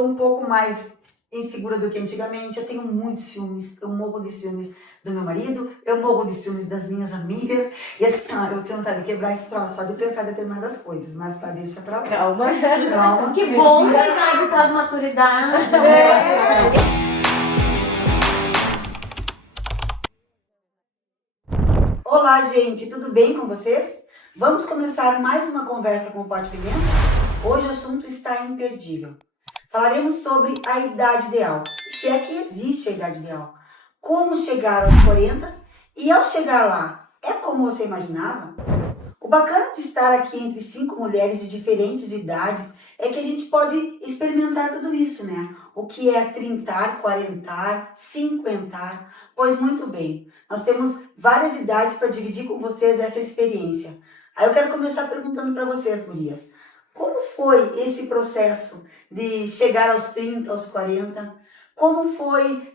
estou um pouco mais insegura do que antigamente. Eu tenho muitos ciúmes, eu morro de ciúmes do meu marido, eu morro de ciúmes das minhas amigas. E assim, eu tenho vontade de quebrar esse troço só de pensar em determinadas coisas, mas tá, deixa pra lá. Calma. Calma. Que bom que a idade traz maturidade. Olá, gente, tudo bem com vocês? Vamos começar mais uma conversa com o Pó de Pimenta? Hoje o assunto está imperdível. Falaremos sobre a idade ideal, se é que existe a idade ideal. Como chegar aos 40 e ao chegar lá, é como você imaginava? O bacana de estar aqui entre 5 mulheres de diferentes idades é que a gente pode experimentar tudo isso, né? O que é trintar, quarentar, cinquentar. Pois muito bem, nós temos várias idades para dividir com vocês essa experiência. Aí eu quero começar perguntando para vocês, gurias. Como foi esse processo de chegar aos 30, aos 40? Como foi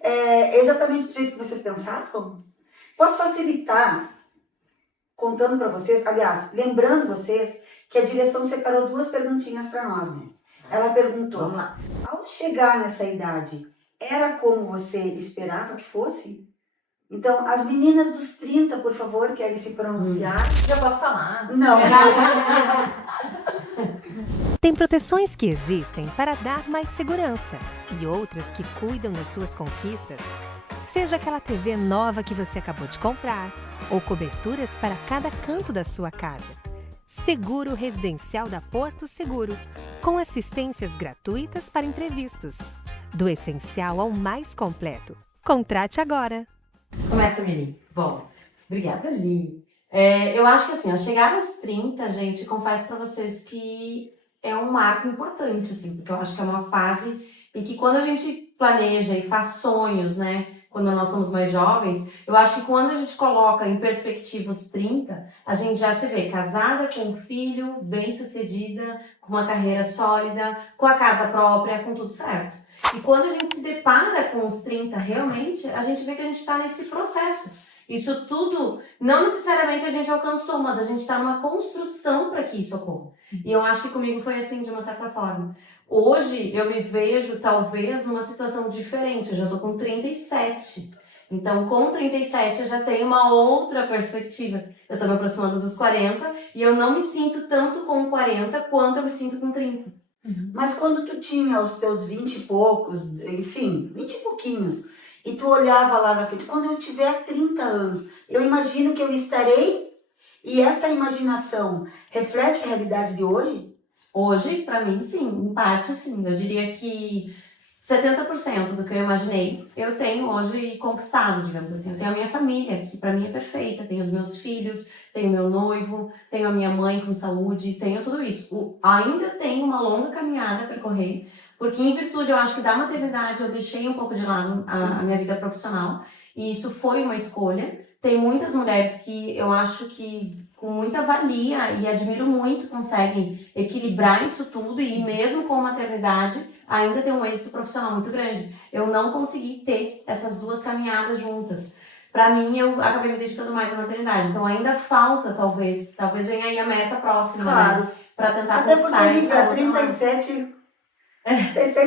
exatamente do jeito que vocês pensavam? Posso facilitar contando para vocês, aliás, lembrando vocês que a direção separou 2 perguntinhas para nós, né? Ela perguntou, Vamos lá. ao chegar nessa idade, era como você esperava que fosse? Então, as meninas dos 30, por favor, querem se pronunciar? Já posso falar? Não. Tem proteções que existem para dar mais segurança e outras que cuidam das suas conquistas. Seja aquela TV nova que você acabou de comprar ou coberturas para cada canto da sua casa. Seguro Residencial da Porto Seguro, com assistências gratuitas para imprevistos. Do essencial ao mais completo. Contrate agora! Começa, Mili. Bom, obrigada, Li. Eu acho que assim, ao chegar aos 30, gente, confesso pra vocês que é um marco importante, assim, porque eu acho que é uma fase em que quando a gente planeja e faz sonhos, né, quando nós somos mais jovens, eu acho que quando a gente coloca em perspectiva os 30, a gente já se vê casada, com um filho, bem-sucedida, com uma carreira sólida, com a casa própria, com tudo certo. E quando a gente se depara com os 30 realmente, a gente vê que a gente está nesse processo. Isso tudo, não necessariamente a gente alcançou, mas a gente está numa construção para que isso ocorra. E eu acho que comigo foi assim, de uma certa forma. Hoje eu me vejo, talvez, numa situação diferente. Eu já estou com 37. Então, com 37, eu já tenho uma outra perspectiva. Eu estou me aproximando dos 40 e eu não me sinto tanto com 40 quanto eu me sinto com 30. Mas quando tu tinha os teus 20 e poucos, enfim, 20 e pouquinhos, e tu olhava lá na frente, quando eu tiver 30 anos, eu imagino que eu estarei, e essa imaginação reflete a realidade de hoje? Hoje, para mim, sim, em parte sim. Eu diria que 70% do que eu imaginei, eu tenho hoje conquistado, digamos assim. Eu tenho a minha família, que para mim é perfeita, tenho os meus filhos, tenho meu noivo, tenho a minha mãe com saúde, tenho tudo isso. Ainda tenho uma longa caminhada a percorrer, porque em virtude, eu acho que da maternidade, eu deixei um pouco de lado a minha vida profissional, e isso foi uma escolha. Tem muitas mulheres que eu acho que com muita valia e admiro muito conseguem equilibrar isso tudo e mesmo com a maternidade ainda ter um êxito profissional muito grande. Eu não consegui ter essas 2 caminhadas juntas. Para mim, eu acabei me dedicando mais à maternidade. Então ainda falta, talvez venha aí a meta próxima, Claro. né? Para tentar Até conquistar porque, essa amiga, outra 37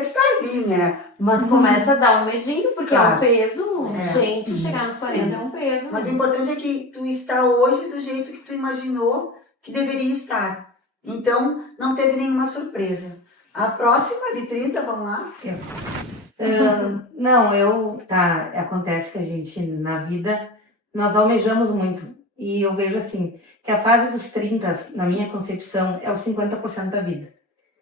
está ali, né? Mas começa a dar um medinho, porque é um Claro. peso. É. Gente, chegar nos 40 é um peso. Mas o importante é que tu está hoje do jeito que tu imaginou que deveria estar. Então, não teve nenhuma surpresa. A próxima de 30, vamos lá? Acontece que a gente, na vida, nós almejamos muito. E eu vejo assim, que a fase dos 30, na minha concepção, é os 50% da vida.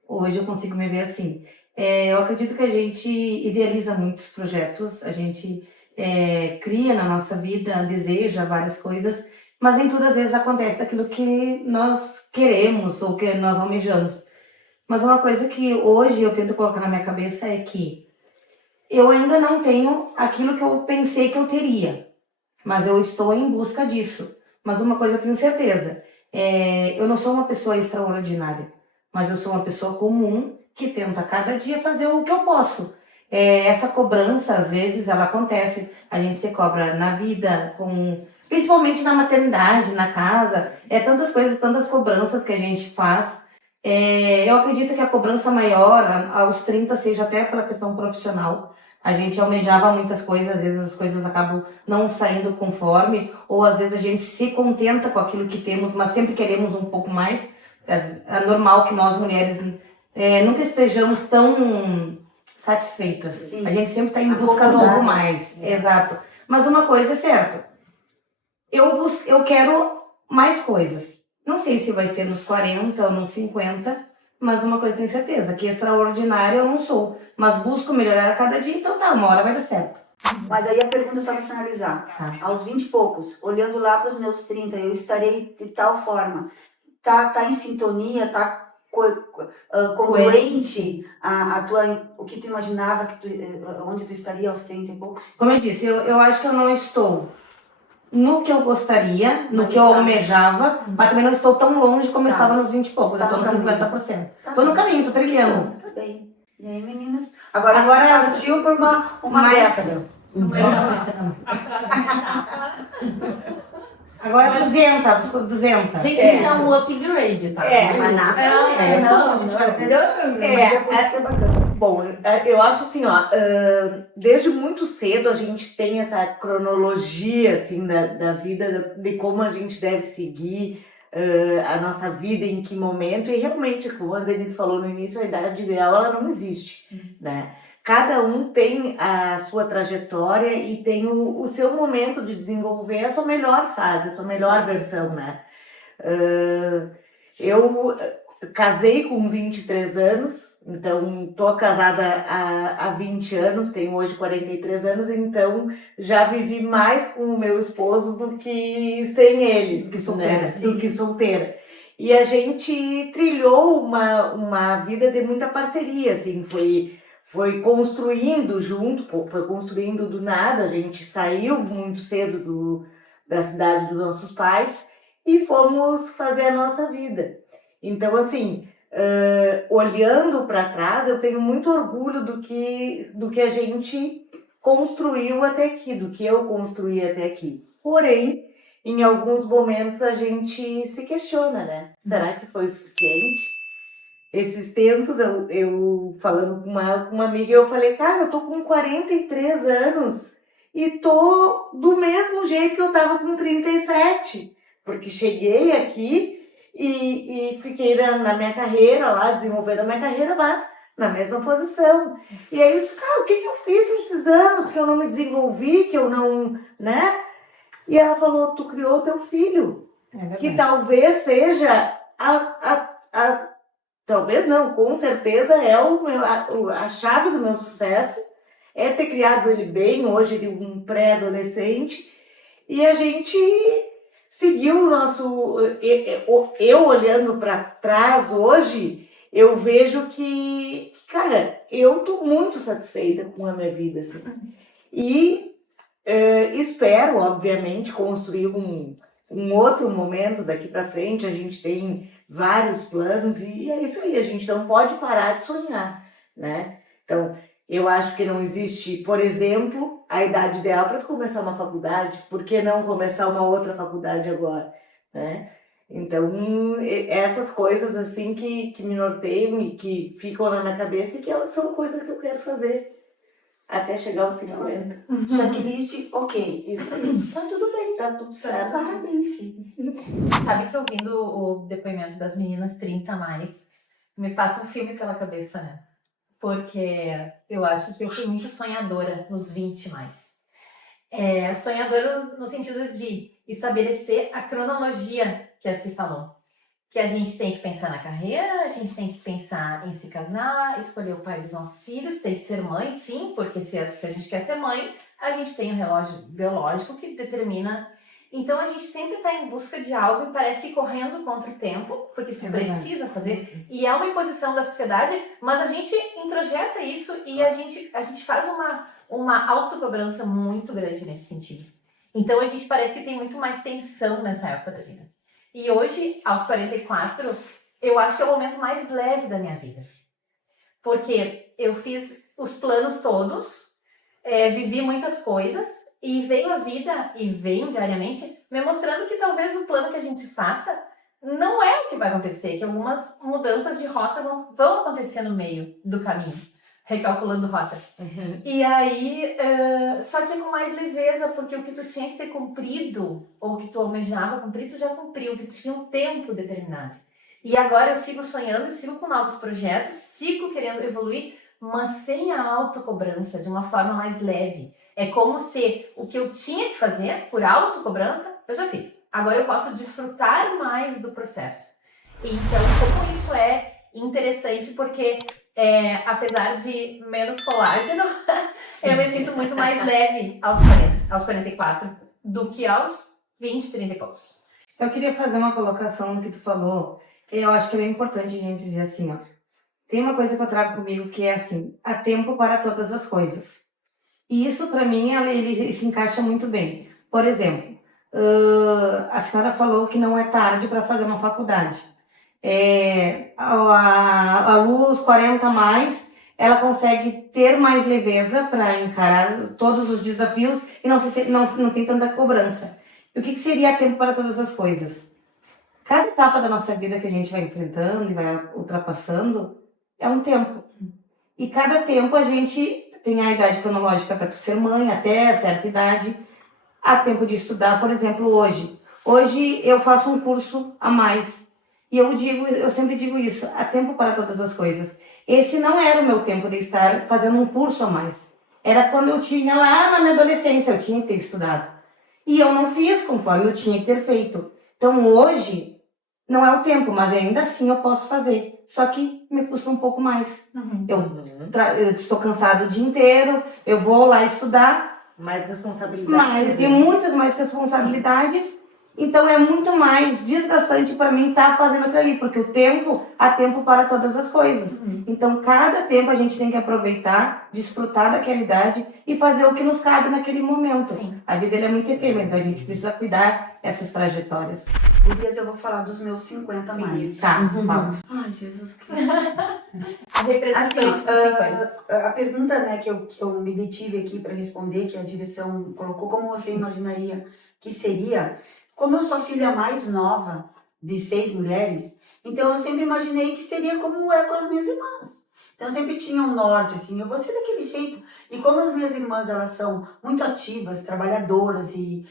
Hoje eu consigo me ver assim. Eu acredito que a gente idealiza muitos projetos, a gente cria na nossa vida, deseja várias coisas, mas nem tudo às vezes acontece daquilo que nós queremos ou que nós almejamos. Mas uma coisa que hoje eu tento colocar na minha cabeça é que eu ainda não tenho aquilo que eu pensei que eu teria, mas eu estou em busca disso. Mas uma coisa eu tenho certeza, eu não sou uma pessoa extraordinária, mas eu sou uma pessoa comum que tenta cada dia fazer o que eu posso. Essa cobrança, às vezes, ela acontece. A gente se cobra na vida, principalmente na maternidade, na casa. Tantas coisas, tantas cobranças que a gente faz Eu acredito que a cobrança maior aos 30 seja até pela questão profissional. A gente almejava muitas coisas, às vezes as coisas acabam não saindo conforme, ou às vezes a gente se contenta com aquilo que temos, mas sempre queremos um pouco mais. É normal que nós mulheres nunca estejamos tão satisfeitas. Sim. A gente sempre está em busca de algo mais. Exato. Mas uma coisa é certa, eu quero mais coisas. Não sei se vai ser nos 40 ou nos 50, mas uma coisa tenho certeza, que extraordinária eu não sou. Mas busco melhorar a cada dia, então tá, uma hora vai dar certo. Mas aí a pergunta só para finalizar. Tá. Aos 20 e poucos, olhando lá para os meus 30, eu estarei de tal forma. Tá em sintonia, tá congruente o que tu imaginava, onde tu estaria aos 30 e poucos? Como eu disse, eu acho que eu não estou no que eu gostaria, no Mas que eu está. almejava, mas também não estou tão longe como eu Tá. estava nos 20 e poucos, Está eu estou no nos caminho. 50%. Tá Tô no bem. caminho, tô trilhando. Tá bem. E aí, meninas? Agora Agora a gente partiu por uma mais- década. Agora é 200. Gente, É. isso é um upgrade, tá? Mas nada. Não, a gente vai melhorando. Mas é por isso que é bacana. Bom, eu acho assim, desde muito cedo a gente tem essa cronologia, assim, da vida, de como a gente deve seguir a nossa vida, em que momento, e realmente, como a Denise falou no início, a idade ideal, ela não existe, né? Cada um tem a sua trajetória e tem o seu momento de desenvolver a sua melhor fase, a sua melhor versão, né? Eu casei com 23 anos, então tô casada há 20 anos, tenho hoje 43 anos, então já vivi mais com o meu esposo do que sem ele, Do que solteira, né? sim. Do que solteira. E a gente trilhou uma vida de muita parceria, assim, foi construindo junto, foi construindo do nada, a gente saiu muito cedo da cidade dos nossos pais e fomos fazer a nossa vida. Então, assim, olhando para trás, eu tenho muito orgulho do que a gente construiu até aqui, do que eu construí até aqui. Porém, em alguns momentos a gente se questiona, né? Será que foi o suficiente? Esses tempos, eu falando com uma amiga, eu falei, cara, eu tô com 43 anos e tô do mesmo jeito que eu tava com 37. Porque cheguei aqui e fiquei na minha carreira lá, desenvolvendo a minha carreira, mas na mesma posição. E aí eu disse, cara, o que eu fiz nesses anos que eu não me desenvolvi, que eu não, né? E ela falou, tu criou o teu filho, que talvez seja talvez não, com certeza é a chave do meu sucesso, é ter criado ele bem, hoje ele é um pré-adolescente, e a gente seguiu o nosso... Eu olhando para trás hoje, eu vejo que, cara, eu tô muito satisfeita com a minha vida, assim. E espero, obviamente, construir um outro momento daqui para frente. A gente tem vários planos e é isso aí, a gente não pode parar de sonhar, né? Então, eu acho que não existe, por exemplo, a idade ideal para tu começar uma faculdade. Por que não começar uma outra faculdade agora, né? Então, essas coisas assim que me norteiam e que ficam na minha cabeça e que são coisas que eu quero fazer até chegar aos 50. Checklist, ok. Isso aí. Tá tudo bem. Tá tudo certo. Parabéns, sim. Sabe que ouvindo o depoimento das meninas 30 a mais, me passa um filme pela cabeça, né? Porque eu acho que eu fui muito sonhadora nos 20 mais. Sonhadora no sentido de estabelecer a cronologia que se falou. Que a gente tem que pensar na carreira, a gente tem que pensar em se casar, escolher o pai dos nossos filhos, tem que ser mãe, sim, porque se a gente quer ser mãe, a gente tem um relógio biológico que determina. Então a gente sempre está em busca de algo e parece que correndo contra o tempo, porque isso precisa fazer, e é uma imposição da sociedade, mas a gente introjeta isso e a gente faz uma autocobrança muito grande nesse sentido. Então a gente parece que tem muito mais tensão nessa época da vida. E hoje, aos 44, eu acho que é o momento mais leve da minha vida. Porque eu fiz os planos todos, vivi muitas coisas, e veio a vida, e vem diariamente, me mostrando que talvez o plano que a gente faça não é o que vai acontecer, que algumas mudanças de rota vão acontecer no meio do caminho, recalculando rota. E aí, só que é com mais leveza, porque o que tu tinha que ter cumprido, ou o que tu almejava cumprir, tu já cumpriu, que tu tinha um tempo determinado. E agora eu sigo sonhando, sigo com novos projetos, sigo querendo evoluir, mas sem a autocobrança, de uma forma mais leve. É como se o que eu tinha que fazer por autocobrança, eu já fiz. Agora eu posso desfrutar mais do processo. Então, como isso é interessante, porque apesar de menos colágeno, eu me sinto muito mais leve aos 40, aos 44, do que aos 20, 30 e poucos. Eu queria fazer uma colocação no que tu falou. Eu acho que é bem importante a gente dizer assim, ó. Tem uma coisa que eu trago comigo que é assim, há tempo para todas as coisas. E isso, para mim, ele se encaixa muito bem. Por exemplo, a senhora falou que não é tarde para fazer uma faculdade. A luz 40 mais, ela consegue ter mais leveza para encarar todos os desafios e não tem tanta cobrança. E o que seria tempo para todas as coisas? Cada etapa da nossa vida que a gente vai enfrentando e vai ultrapassando é um tempo. E cada tempo a gente tem a idade cronológica para tu ser mãe, até certa idade. Há tempo de estudar, por exemplo, hoje. Hoje eu faço um curso a mais. E eu sempre digo isso, há tempo para todas as coisas. Esse não era o meu tempo de estar fazendo um curso a mais. Era quando eu tinha lá na minha adolescência, eu tinha que ter estudado. E eu não fiz conforme eu tinha que ter feito. Então hoje não é o tempo, mas ainda assim eu posso fazer. Só que me custa um pouco mais. Eu estou cansado o dia inteiro, eu vou lá estudar. Mais responsabilidades. Tem muitas mais responsabilidades. Sim. Então é muito mais desgastante para mim estar fazendo aquilo ali, porque há tempo para todas as coisas. Então cada tempo a gente tem que aproveitar, desfrutar daquela idade e fazer o que nos cabe naquele momento. Sim. A vida é muito efêmera, então a gente precisa cuidar essas trajetórias. Gurias, eu vou falar dos meus 50 mais. Tá, vamos. Ai, Jesus Cristo. A representante dos 50. A pergunta, né, que eu me detive aqui para responder, que a direção colocou, como você imaginaria que seria... Como eu sou a filha mais nova de 6 mulheres, então eu sempre imaginei que seria como é com as minhas irmãs. Então eu sempre tinha um norte, assim, eu vou ser daquele jeito. E como as minhas irmãs, elas são muito ativas, trabalhadoras e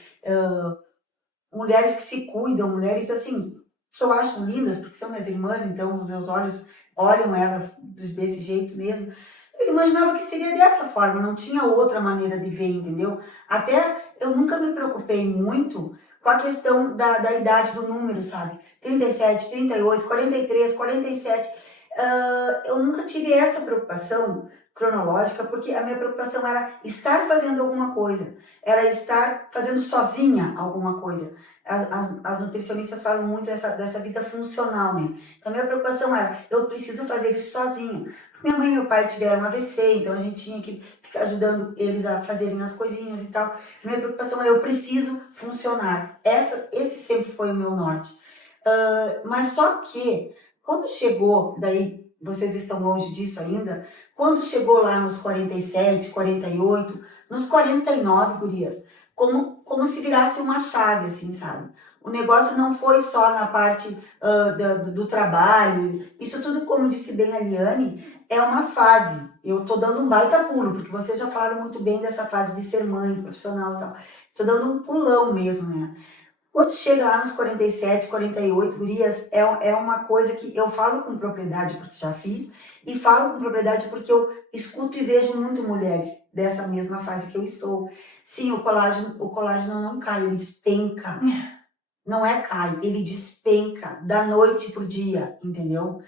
mulheres que se cuidam, mulheres, assim, que eu acho lindas, porque são minhas irmãs, então os meus olhos olham elas desse jeito mesmo. Eu imaginava que seria dessa forma, não tinha outra maneira de ver, entendeu? Até eu nunca me preocupei muito com a questão da idade, do número, sabe? 37, 38, 43, 47. Eu nunca tive essa preocupação cronológica, porque a minha preocupação era estar fazendo alguma coisa, era estar fazendo sozinha alguma coisa. As nutricionistas falam muito dessa vida funcional, né? Então, a minha preocupação era, eu preciso fazer isso sozinha. Minha mãe e meu pai tiveram um AVC, então a gente tinha que ficar ajudando eles a fazerem as coisinhas e tal. Minha preocupação era, eu preciso funcionar. Esse sempre foi o meu norte. Mas só que, quando chegou, daí vocês estão longe disso ainda, quando chegou lá nos 47, 48, nos 49, gurias, como se virasse uma chave, assim, sabe? O negócio não foi só na parte do trabalho, isso tudo, como disse bem a Liane, é uma fase. Eu tô dando um baita pulo, porque vocês já falaram muito bem dessa fase de ser mãe, profissional e tal. Tô dando um pulão mesmo, né? Quando chega lá nos 47, 48, gurias, é uma coisa que eu falo com propriedade, porque já fiz, e falo com propriedade porque eu escuto e vejo muito mulheres dessa mesma fase que eu estou. Sim, o colágeno não cai, ele despenca. Não é cai, ele despenca da noite pro dia, entendeu?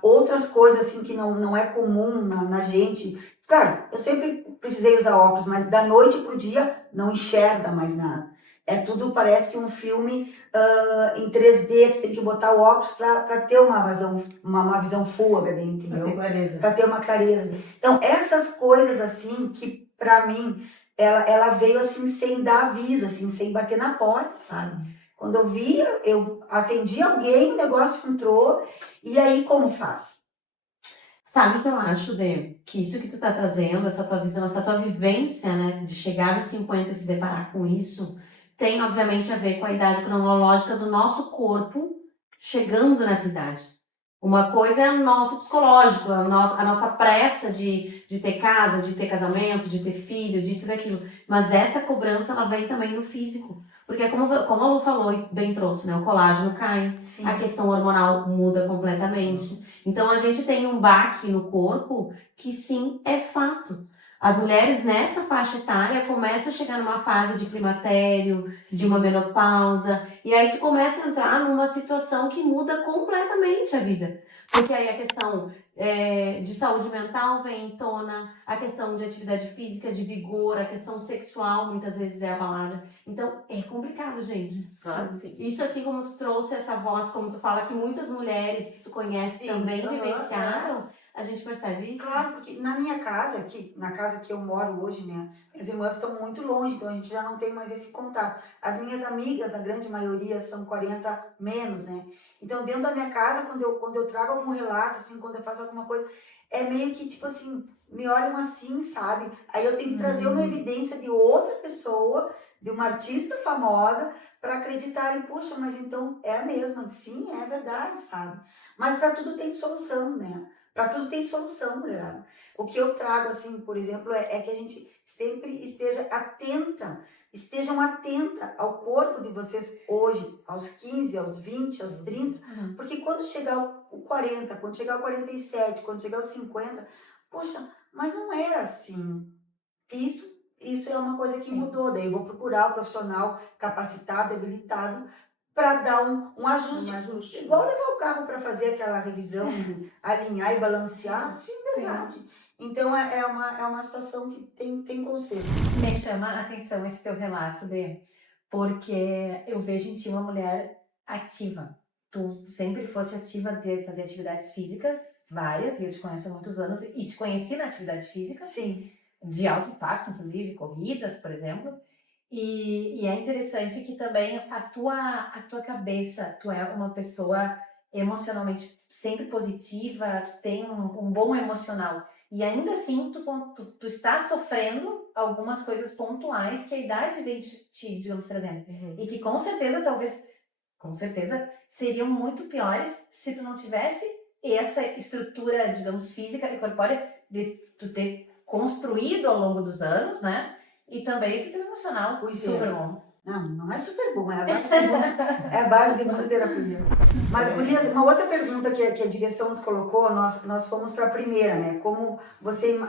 Outras coisas assim que não é comum na gente. Claro, eu sempre precisei usar óculos, mas da noite pro dia não enxerga mais nada. É tudo, parece que um filme em 3D, tu tem que botar o óculos para ter uma visão full HD, entendeu? Pra ter clareza. Pra ter uma clareza. Então, essas coisas assim, que pra mim, ela veio assim, sem dar aviso, assim, sem bater na porta, sabe? Quando eu via, eu atendi alguém, o negócio entrou, e aí como faz? Sabe o que eu acho, Dê? Que isso que tu tá trazendo, essa tua visão, essa tua vivência, né, de chegar nos 50 e se deparar com isso, tem, obviamente, a ver com a idade cronológica do nosso corpo chegando nessa idade. Uma coisa é o nosso psicológico, a nossa pressa de ter casa, de ter casamento, de ter filho, disso e daquilo. Mas essa cobrança, ela vem também no físico. Porque como a Lu falou e bem trouxe, né? O colágeno cai, Sim. a questão hormonal muda completamente. Então, a gente tem um baque no corpo que, sim, é fato. As mulheres nessa faixa etária começam a chegar numa fase de climatério, de uma menopausa, e aí tu começa a entrar numa situação que muda completamente a vida. Porque aí a questão de saúde mental vem em tona, a questão de atividade física, de vigor, a questão sexual muitas vezes é abalada. Então é complicado, gente. Claro, sim. Isso assim como tu trouxe essa voz, como tu fala, que muitas mulheres que tu conhece Sim, também aham, vivenciaram, a gente percebe isso? Claro, porque na minha casa, na casa que eu moro hoje, né, minhas irmãs estão muito longe, então a gente já não tem mais esse contato. As minhas amigas, a grande maioria, são 40 menos, né? Então, dentro da minha casa, quando eu trago algum relato, assim, quando eu faço alguma coisa, é meio que, tipo assim, me olham assim, sabe? Aí eu tenho que trazer uma evidência de outra pessoa, de uma artista famosa, para acreditarem, puxa, mas então é a mesma. Sim, é verdade, sabe? Mas para tudo tem solução, né? Para tudo tem solução, mulherada. O que eu trago, assim, por exemplo, é que a gente sempre estejam atenta ao corpo de vocês hoje, aos 15, aos 20, aos 30, porque quando chegar o 40, quando chegar o 47, quando chegar o 50, poxa, mas não era assim. Isso é uma coisa que mudou. Daí eu vou procurar o profissional capacitado, habilitado, para dar um ajuste. Igual levar o carro para fazer aquela revisão, de alinhar e balancear. Sim, verdade. Então é uma situação que tem conselho. Me chama a atenção esse teu relato, Dê, porque eu vejo em ti uma mulher ativa. Tu sempre foste ativa de fazer atividades físicas, várias, e eu te conheço há muitos anos, e te conheci na atividade física, Sim. de alto impacto, inclusive, corridas, por exemplo. E é interessante que também a tua cabeça, tu é uma pessoa emocionalmente sempre positiva, tu tem um bom emocional. E ainda assim, tu está sofrendo algumas coisas pontuais que a idade vem te digamos, trazendo. E que com certeza, seriam muito piores se tu não tivesse essa estrutura, digamos, física e corpórea de tu ter construído ao longo dos anos, né? E também esse teu emocional super bom. Não é super bom, é a base de muita terapia. Mas, Gurias, uma outra pergunta que a direção nos colocou, nós fomos para a primeira, né? Como você,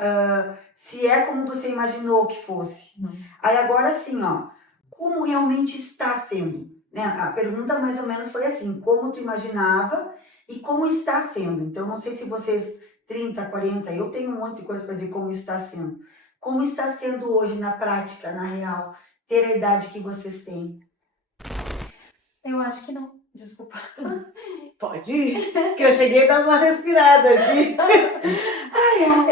se é como você imaginou que fosse. Aí agora sim, ó, como realmente está sendo? Né? A pergunta mais ou menos foi assim, como tu imaginava e como está sendo. Então, não sei se vocês, 30, 40, eu tenho um monte de coisa para dizer como está sendo. Como está sendo hoje na prática, na real, ter a idade que vocês têm? Eu acho que não, desculpa. Pode ir, que eu cheguei a dar uma respirada aqui.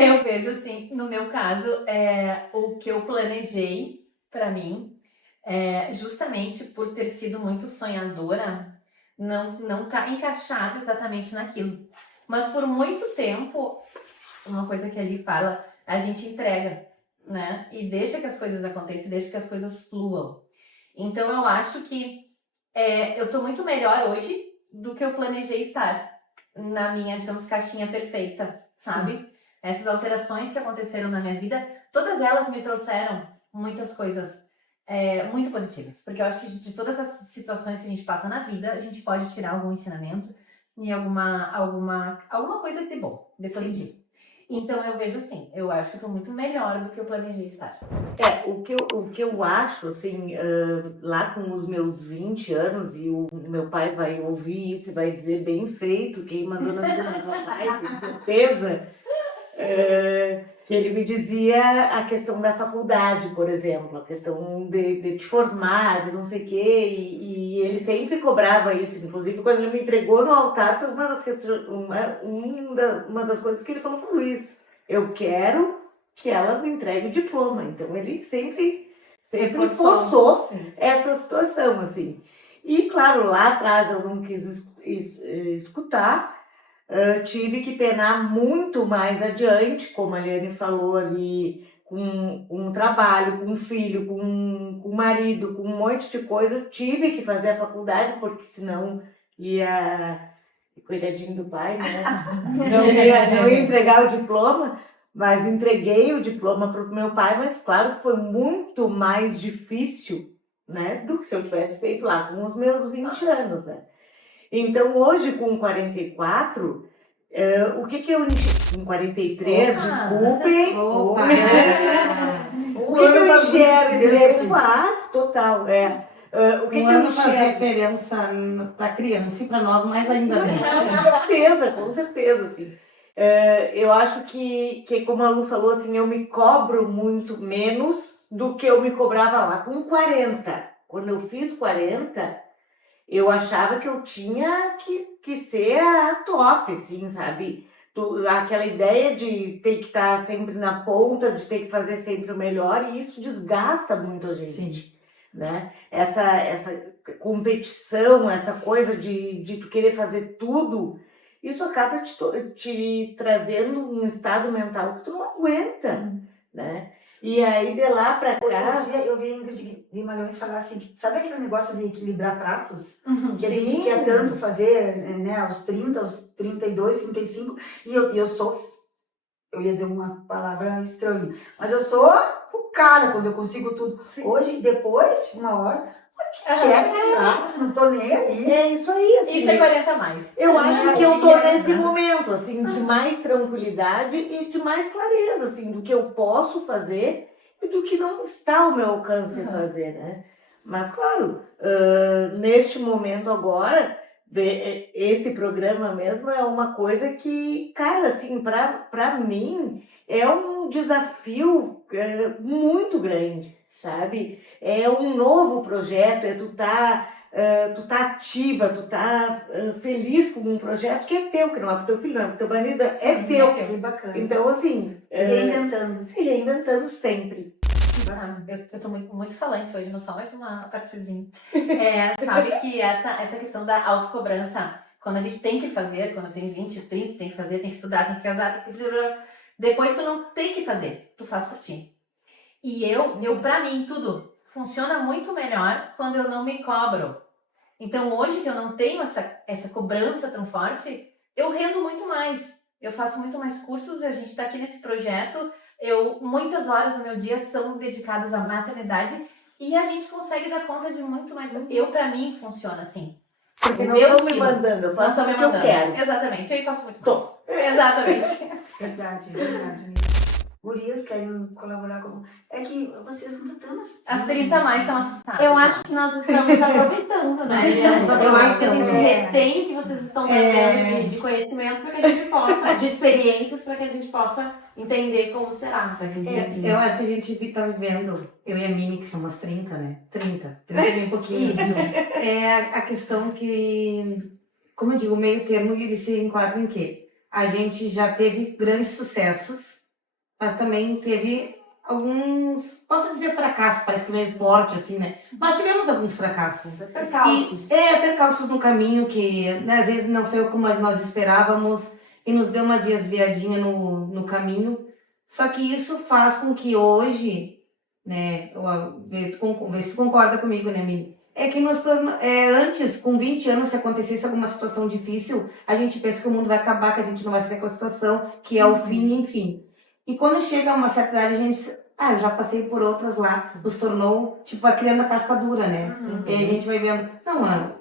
Eu vejo assim, no meu caso, o que eu planejei para mim, justamente por ter sido muito sonhadora, não tá encaixado exatamente naquilo. Mas por muito tempo, uma coisa que ali fala, a gente entrega, né? E deixa que as coisas aconteçam, deixa que as coisas fluam. Então eu acho que eu tô muito melhor hoje do que eu planejei estar na minha, digamos, caixinha perfeita, sabe? Sim. Essas alterações que aconteceram na minha vida, todas elas me trouxeram muitas coisas muito positivas. Porque eu acho que de todas as situações que a gente passa na vida, a gente pode tirar algum ensinamento e alguma coisa de bom, de positivo. Sim. Então eu vejo assim, eu acho que eu tô muito melhor do que eu planejei estar. O que eu acho, assim, lá com os meus 20 anos, e o meu pai vai ouvir isso e vai dizer bem feito, quem mandou na vida do meu pai, com certeza, que ele me dizia a questão da faculdade, por exemplo, a questão de te formar, de não sei o quê, e ele sempre cobrava isso, inclusive quando ele me entregou no altar, foi uma das coisas que ele falou para o Luiz, eu quero que ela me entregue o diploma, então ele sempre forçou essa situação, assim. E claro, lá atrás eu não quis escutar, tive que penar muito mais adiante, como a Eliane falou ali, com um trabalho, com um filho, com um marido, com um monte de coisa, eu tive que fazer a faculdade, porque senão ia... Coitadinho do pai, né? Não ia entregar o diploma, mas entreguei o diploma para o meu pai, mas claro que foi muito mais difícil, né, do que se eu tivesse feito lá com os meus 20 anos, né? Então hoje com 44, o que eu com 43, desculpem. Opa! O que eu enxergo? Faz, total, o que Um que eu ano faz enxergo? diferença para criança e para nós mais ainda. Né? Com certeza, assim. Eu acho que como a Lu falou, assim, eu me cobro muito menos do que eu me cobrava lá com 40. Quando eu fiz 40, eu achava que eu tinha que ser a top, assim, sabe? Aquela ideia de ter que estar sempre na ponta, de ter que fazer sempre o melhor, e isso desgasta muito a gente. Sim. Né? Essa competição, essa coisa de tu querer fazer tudo, isso acaba te trazendo um estado mental que tu não aguenta, né? E aí de lá pra cá... Outro dia eu vi a Ingrid Guimarães falar assim, que sabe aquele negócio de equilibrar pratos? Que a Sim. gente quer tanto fazer, né, aos 30, aos 32, 35, e eu sou, eu ia dizer uma palavra estranha, mas eu sou o cara quando eu consigo tudo. Sim. Hoje, depois, uma hora, quero prato, não tô nem aí. É isso aí, assim. Isso é 40 a mais. Eu acho que eu tô Isso, nesse né? momento, assim, de mais tranquilidade e de mais clareza, assim, do que eu posso fazer e do que não está ao meu alcance fazer, né? Mas, claro, neste momento agora, esse programa mesmo é uma coisa que, cara, assim, pra mim, é um desafio muito grande, sabe? É um novo projeto, tu tá ativa, tu tá feliz com um projeto que é teu, que não é pro teu filho, não é pro teu marido, é teu. Que bacana. Então, assim, Se se reinventando sempre. Eu tô muito falante hoje, não só mais uma partezinha. Sabe que essa questão da autocobrança, quando a gente tem que fazer, quando tem 20, 30, tem que fazer, tem que estudar, tem que casar, tem que... Depois tu não tem que fazer, tu faz por ti. E eu pra mim, tudo funciona muito melhor quando eu não me cobro. Então hoje que eu não tenho essa cobrança tão forte, eu rendo muito mais. Eu faço muito mais cursos, a gente tá aqui nesse projeto, muitas horas do meu dia são dedicadas à maternidade e a gente consegue dar conta de muito mais. Pra mim, funciona assim. Porque O não meu estão me estilo. mandando, eu Não faço tô o me que eu mandando. quero. Exatamente, eu faço muito Tô. mais. Exatamente. Verdade, amiga. Gurias querem colaborar com... É que vocês não estão... As 30 mais estão assustadas. Eu acho que nós estamos aproveitando, né? Eu acho que a gente retém o que vocês estão trazendo de conhecimento para que a gente possa, de experiências, para que a gente possa entender como será. Eu acho que a gente tá vivendo, eu e a Mimi, que somos 30, né? 30 e um pouquinho. Isso. É a questão que, como eu digo, o meio termo ele se enquadra em quê? A gente já teve grandes sucessos, mas também teve alguns, posso dizer fracassos, parece que meio forte assim, né? Mas tivemos alguns fracassos. Percalços. Percalços no caminho que, né, às vezes não saiu como nós esperávamos e nos deu uma desviadinha no caminho. Só que isso faz com que hoje, né, vê se tu concorda comigo, né, Mini? É que antes, com 20 anos, se acontecesse alguma situação difícil, a gente pensa que o mundo vai acabar, que a gente não vai sair com a situação, que é o fim, enfim. E quando chega a uma certa idade, a gente... eu já passei por outras lá. Nos tornou, criando a casca dura, né? E aí a gente vai vendo... Não, mano.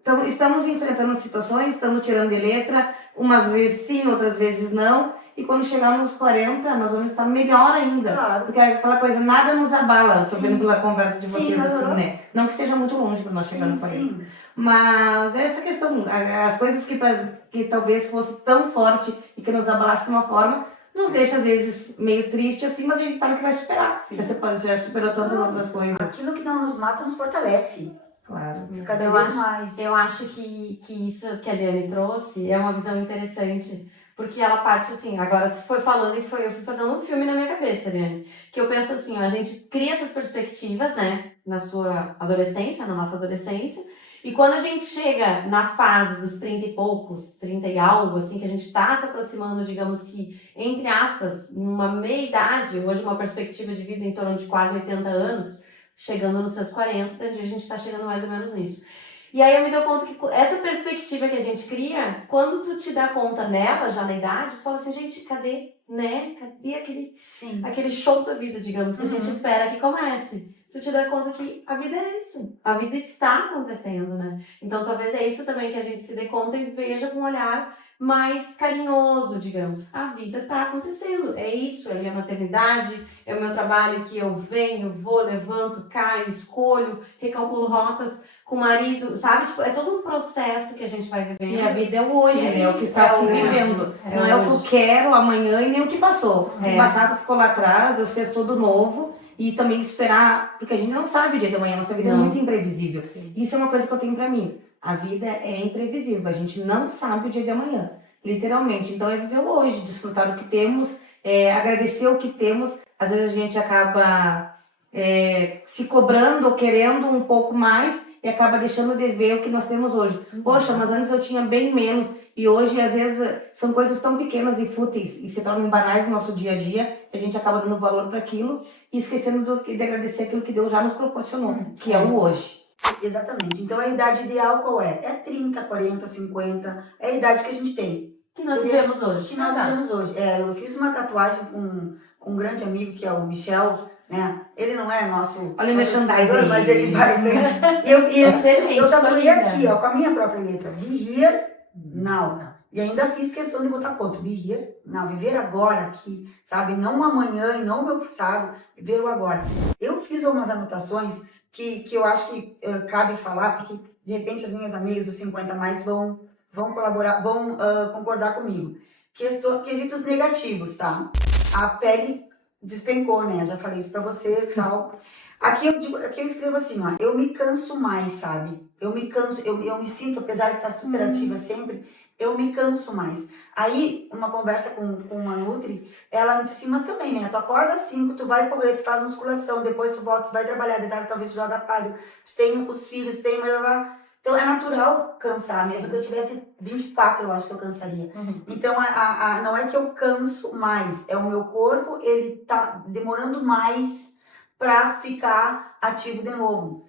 Então, estamos enfrentando situações, estamos tirando de letra. Umas vezes sim, outras vezes não. E quando chegar nos 40, nós vamos estar melhor ainda. Claro. Porque é aquela coisa, nada nos abala. Estou vendo pela conversa de vocês, Sim, assim, né? Não que seja muito longe para nós chegar nos 40. Sim. Mas essa questão, as coisas que talvez fosse tão forte e que nos abalasse de uma forma, nos deixa às vezes meio triste assim, mas a gente sabe que vai superar. Você já superou tantas outras coisas. Aquilo que não nos mata nos fortalece. Claro. Cada Eu vez acho- mais. Eu acho que isso que a Liane trouxe é uma visão interessante, porque ela parte assim, agora tu foi falando e eu fui fazendo um filme na minha cabeça, Liane, que eu penso assim, ó, a gente cria essas perspectivas, né, na sua adolescência, na nossa adolescência, E quando a gente chega na fase dos 30 e poucos, 30 e algo, assim, que a gente está se aproximando, digamos que, entre aspas, numa meia-idade, hoje uma perspectiva de vida em torno de quase 80 anos, chegando nos seus 40, a gente está chegando mais ou menos nisso. E aí eu me dou conta que essa perspectiva que a gente cria, quando tu te dá conta nela, já na idade, tu fala assim, gente, cadê, né? Cadê aquele show da vida, digamos, que a gente espera que comece? Tu te dá conta que a vida é isso. A vida está acontecendo, né? Então, talvez é isso também que a gente se dê conta e veja com um olhar mais carinhoso, digamos. A vida está acontecendo. É isso, é a minha maternidade, é o meu trabalho que eu venho, vou, levanto, caio, escolho, recalculo rotas com o marido, sabe? Tipo, é todo um processo que a gente vai vivendo. E a vida é o hoje, né? O que está se vivendo. Não é o que eu quero amanhã e nem o que passou. O passado ficou lá atrás, Deus fez tudo novo. E também esperar, porque a gente não sabe o dia de amanhã, nossa vida é muito imprevisível. Sim. Isso é uma coisa que eu tenho pra mim. A vida é imprevisível, a gente não sabe o dia de amanhã, literalmente. Então é viver o hoje, desfrutar do que temos, agradecer o que temos. Às vezes a gente acaba se cobrando ou querendo um pouco mais e acaba deixando de ver o que nós temos hoje. Poxa, mas antes eu tinha bem menos. E hoje, às vezes, são coisas tão pequenas e fúteis e se tornam banais no nosso dia a dia, que a gente acaba dando valor para aquilo e esquecendo de agradecer aquilo que Deus já nos proporcionou, que é o hoje. Exatamente. Então, a idade ideal qual é? É 30, 40, 50. É a idade que a gente tem. Que nós vivemos hoje. Que nós vivemos hoje. Eu fiz uma tatuagem com um grande amigo, que é o Michel, né? Ele não é nosso... Olha o merchandising. Mas ele vai bem. Eu tatuei aqui, ó, com a minha própria letra. Be here. Não. E ainda fiz questão de botar ponto. Be here. Não, viver agora aqui, sabe? Não amanhã e não o meu passado. Viver o agora. Eu fiz algumas anotações que eu acho que cabe falar, porque de repente as minhas amigas dos 50 mais vão colaborar, vão concordar comigo. Quesitos negativos, tá? A pele despencou, né? Já falei isso pra vocês e tal. Aqui eu escrevo assim, ó, eu me canso mais, sabe? Eu me canso, eu me sinto, apesar de estar super ativa sempre, eu me canso mais. Aí, uma conversa com uma Nutri, ela me disse assim, mas também, né? Tu acorda às 5, tu vai correr, tu faz musculação, depois tu volta, tu vai trabalhar, de tarde talvez tu joga palho, tu tem os filhos, tu tem... Então, é natural cansar, mesmo que eu tivesse 24, eu acho que eu cansaria. Então, não é que eu canso mais, é o meu corpo, ele tá demorando mais para ficar ativo de novo.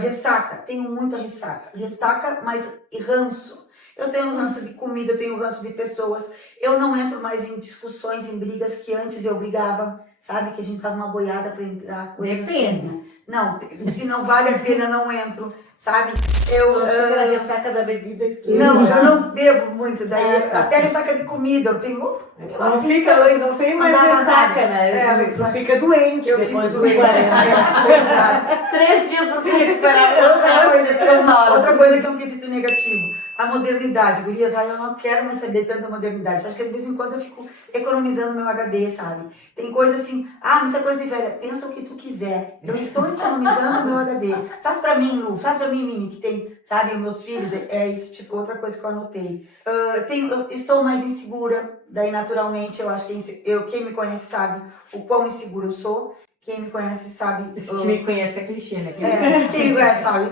Ressaca, tenho muita ressaca. Ressaca, mas ranço. Eu tenho ranço de comida, eu tenho ranço de pessoas. Eu não entro mais em discussões, em brigas que antes eu brigava. Sabe, que a gente tava uma boiada para entrar. Depende. Assim. Não, se não vale a pena, não entro. Sabe? Eu acho que era a ressaca da bebida que... Não, eu não bebo muito. Daí, até ressaca de comida, eu tenho... Não tem mais ressaca, né? Você fica doente depois do 40. 3 dias pra se recuperar. Outra coisa que é um quesito negativo. A modernidade. Gurias, eu não quero mais saber tanto da modernidade. Acho que de vez em quando eu fico economizando meu HD, sabe? Tem coisa assim, mas isso é coisa de velha. Pensa o que tu quiser. Eu estou economizando meu HD. Faz pra mim, Lu. Faz pra mim, Mini, que tem, sabe, meus filhos. É isso, tipo, outra coisa que eu anotei. Eu estou mais insegura. Daí, naturalmente, eu acho que quem me conhece sabe o quão insegura eu sou. Quem me conhece sabe... Quem me conhece é clichê, né? Quem me conhece sabe.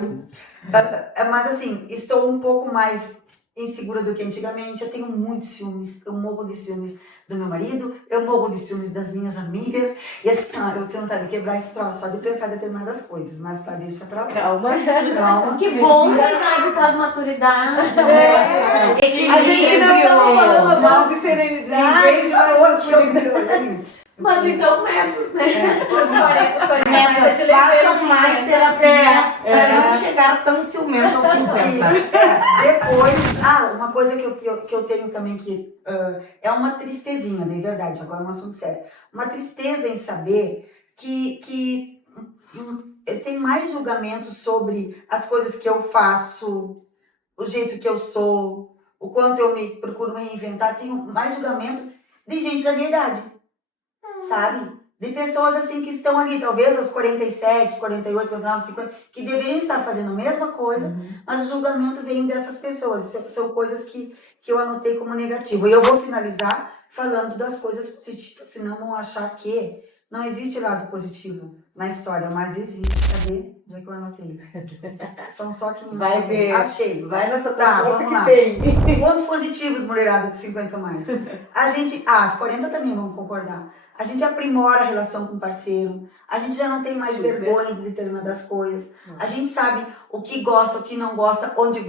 Mas assim, estou um pouco mais insegura do que antigamente. Eu tenho muitos ciúmes. Eu morro de ciúmes do meu marido. Eu morro de ciúmes das minhas amigas. E assim, eu tenho vontade de quebrar esse troço só de pensar em determinadas coisas. Mas tá, deixa pra lá. Calma. Que bom que a idade traz maturidade. A gente não estava falando mal de serenidade. Ninguém falou que eu... Mas então, metas, né? Os 40 Metas, façam mais terapia para não chegar tão ciumento aos 50. Depois, uma coisa que eu tenho também que é uma tristezinha, de verdade, agora é um assunto sério. Uma tristeza em saber que tem mais julgamento sobre as coisas que eu faço, o jeito que eu sou, o quanto eu procuro me reinventar. Tenho mais julgamento de gente da minha idade. Sabe? De pessoas assim que estão ali, talvez aos 47, 48, 49, 50, que deveriam estar fazendo a mesma coisa, mas o julgamento vem dessas pessoas. São coisas que eu anotei como negativo. E eu vou finalizar falando das coisas positivas, senão vão achar que Não existe lado positivo na história, mas existe. Cadê? Onde é que eu anotei? São só 500. Vai ver. Achei. Vai nessa Tá, força vamos que lá. tem. Pontos positivos, mulherada de 50 a mais. A gente, as 40 também vamos concordar. A gente aprimora a relação com o parceiro. A gente já não tem mais Super. vergonha de determinadas coisas. A gente sabe o que gosta, o que não gosta, onde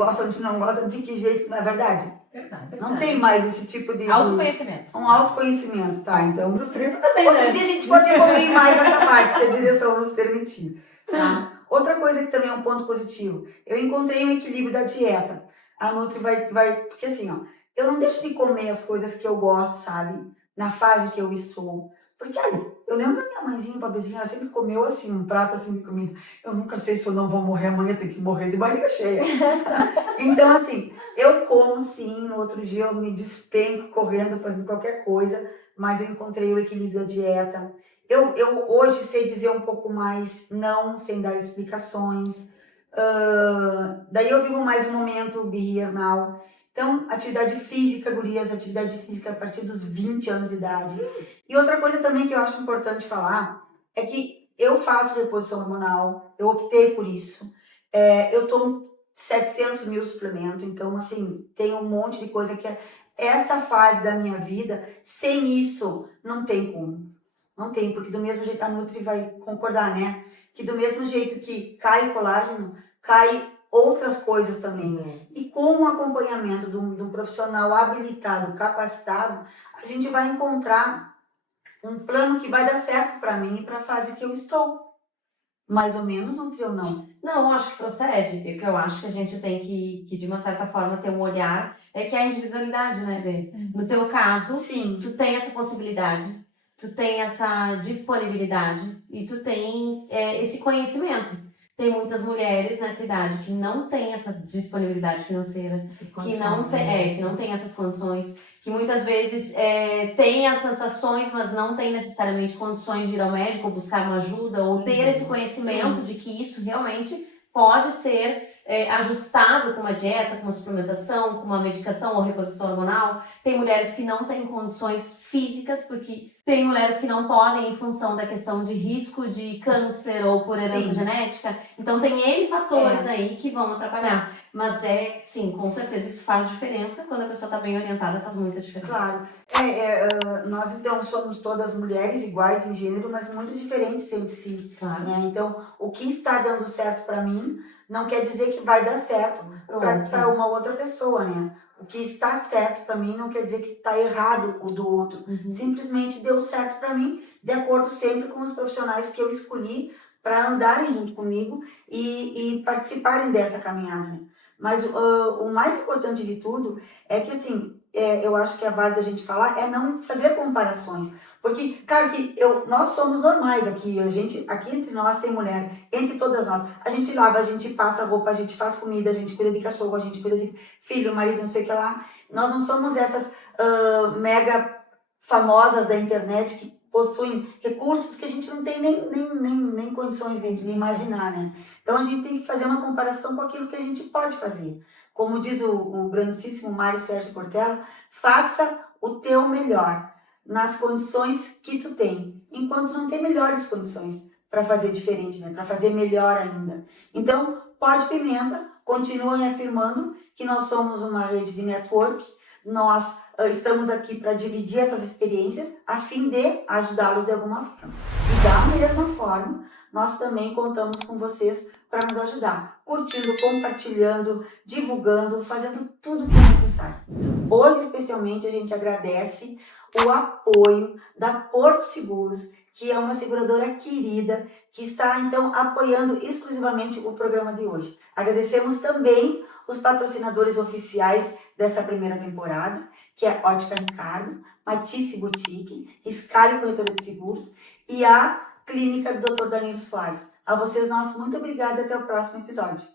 não gosta, de que jeito, não é verdade? Verdade. Não tem mais esse tipo de... Autoconhecimento. Um autoconhecimento, tá? Então, Dos 30 também, outro né? dia a gente pode evoluir mais nessa parte, se a direção nos permitir. Tá? Outra coisa que também é um ponto positivo, eu encontrei um equilíbrio da dieta. A Nutri vai porque assim, ó, eu não deixo de comer as coisas que eu gosto, sabe? Na fase que eu estou. Porque, olha, eu lembro da minha mãezinha, pobrezinha, ela sempre comeu assim, um prato assim de comida. Eu nunca sei se eu não vou morrer amanhã, eu tenho que morrer de barriga cheia. Então, assim, eu como sim, no outro dia eu me despenco correndo, fazendo qualquer coisa, mas eu encontrei o equilíbrio da dieta. Eu hoje sei dizer um pouco mais não, sem dar explicações. Daí eu vivo mais um momento be here now. Então, atividade física, gurias, atividade física a partir dos 20 anos de idade. E outra coisa também que eu acho importante falar é que eu faço reposição hormonal, eu optei por isso. Eu tomo 700 mil suplementos, então, assim, tem um monte de coisa que essa fase da minha vida, sem isso, não tem como. Não tem, porque do mesmo jeito, a Nutri vai concordar, né? Que do mesmo jeito que cai colágeno, cai outras coisas também. E com o acompanhamento de um profissional habilitado, capacitado, a gente vai encontrar um plano que vai dar certo para mim e para a fase que eu estou. Mais ou menos, Nutri ou não? Não, eu acho que procede, porque eu acho que a gente tem que de uma certa forma, ter um olhar, que é a individualidade, né, Bê? No teu caso, Sim. tu tem essa possibilidade, tu tem essa disponibilidade e tu tem esse conhecimento. Tem muitas mulheres nessa idade que não têm essa disponibilidade financeira, que não tem essas condições, que muitas vezes tem essas ações, mas não tem necessariamente condições de ir ao médico ou buscar uma ajuda, ou ter esse conhecimento de que isso realmente pode ser ajustado com uma dieta, com uma suplementação, com uma medicação ou reposição hormonal. Tem mulheres que não têm condições físicas, porque tem mulheres que não podem em função da questão de risco de câncer ou por herança genética. Então tem N fatores aí que vão atrapalhar. Mas sim, com certeza isso faz diferença. Quando a pessoa está bem orientada, faz muita diferença. Claro. Nós então somos todas mulheres iguais em gênero, mas muito diferentes entre si. Claro. Né? Então, o que está dando certo para mim não quer dizer que vai dar certo para uma outra pessoa, né? O que está certo para mim não quer dizer que está errado o do outro. Simplesmente deu certo para mim, de acordo sempre com os profissionais que eu escolhi para andarem junto comigo e participarem dessa caminhada, né? Mas o mais importante de tudo é que, assim, eu acho que é válido a gente falar, é não fazer comparações. Porque, claro que nós somos normais aqui, aqui entre nós tem mulher, entre todas nós. A gente lava, a gente passa roupa, a gente faz comida, a gente cuida de cachorro, a gente cuida de filho, marido, não sei o que lá. Nós não somos essas mega famosas da internet que possuem recursos que a gente não tem nem condições de imaginar, né? Então a gente tem que fazer uma comparação com aquilo que a gente pode fazer. Como diz o grandíssimo Mário Sérgio Cortella, faça o teu melhor nas condições que tu tem, enquanto não tem melhores condições para fazer diferente, né? Para fazer melhor ainda. Então, Pode Pimenta continua afirmando que nós somos uma rede de network, nós estamos aqui para dividir essas experiências a fim de ajudá-los de alguma forma. E da mesma forma, nós também contamos com vocês para nos ajudar, curtindo, compartilhando, divulgando, fazendo tudo o que é necessário. Hoje, especialmente, a gente agradece o apoio da Porto Seguros, que é uma seguradora querida, que está, então, apoiando exclusivamente o programa de hoje. Agradecemos também os patrocinadores oficiais dessa primeira temporada, que é Ótica Ricardo, Matisse Boutique, Riscale Corretora de Seguros e a Clínica do Dr. Danilo Soares. A vocês, muito obrigada e até o próximo episódio.